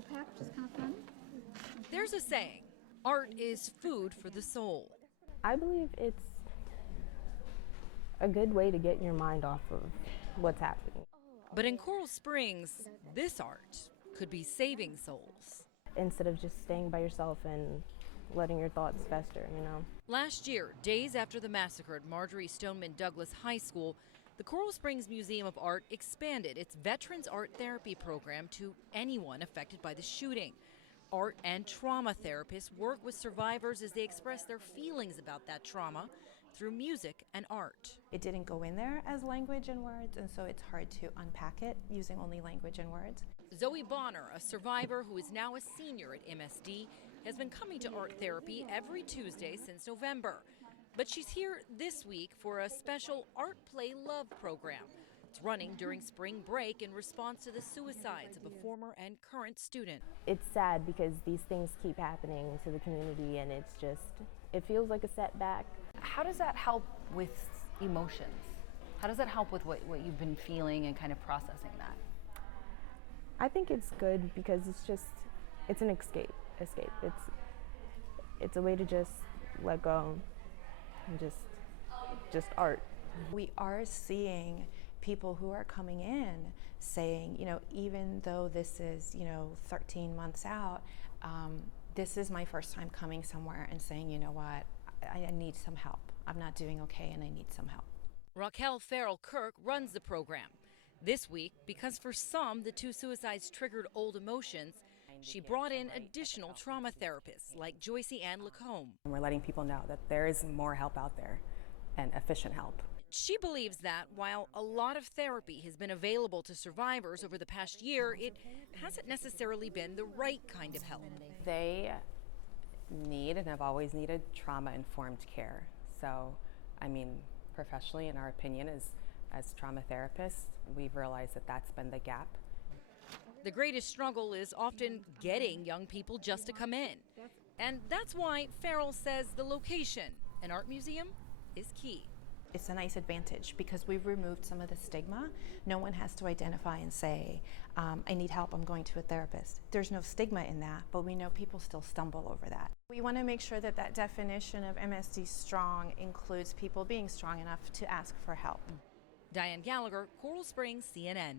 travel pack, which is kind of fun. There's a saying, art is food for the soul. I believe it's a good way to get your mind off of what's happening. But in Coral Springs, this art could be saving souls. Instead of just staying by yourself and letting your thoughts fester, you know. Last year, days after the massacre at Majory Stoneman Douglas High School, the Coral Springs Museum of Art expanded its Veterans Art Therapy program to anyone affected by the shooting. Art and trauma therapists work with survivors as they express their feelings about that trauma through music and art. It didn't go in there as language and words, and so it's hard to unpack it using only language and words. Zoe Bonner, a survivor who is now a senior at MSD, has been coming to art therapy every Tuesday since November. But she's here this week for a special Art Play Love program. It's running during spring break in response to the suicides of a former and current student. It's sad because these things keep happening to the community, and it feels like a setback. How does that help with emotions? How does that help with what you've been feeling and kind of processing that? I think it's good because it's an escape. It's a way to just let go and just art. We are seeing people who are coming in saying, even though this is, 13 months out, this is my first time coming somewhere and saying, you know what, I need some help. I'm not doing okay and I need some help. Raquel Farrell-Kirk runs the program. This week, because for some, the two suicides triggered old emotions, she brought in additional trauma therapists like Joycey Ann Lacombe. We're letting people know that there is more help out there and efficient help. She believes that while a lot of therapy has been available to survivors over the past year, it hasn't necessarily been the right kind of help. They need and have always needed trauma-informed care. So, professionally, in our opinion, as trauma therapists, we've realized that that's been the gap. The greatest struggle is often getting young people just to come in. And that's why Farrell says the location, an art museum, is key. It's a nice advantage because we've removed some of the stigma. No one has to identify and say, I need help, I'm going to a therapist. There's no stigma in that, but we know people still stumble over that. We want to make sure that that definition of MSD strong includes people being strong enough to ask for help. Diane Gallagher, Coral Springs, CNN.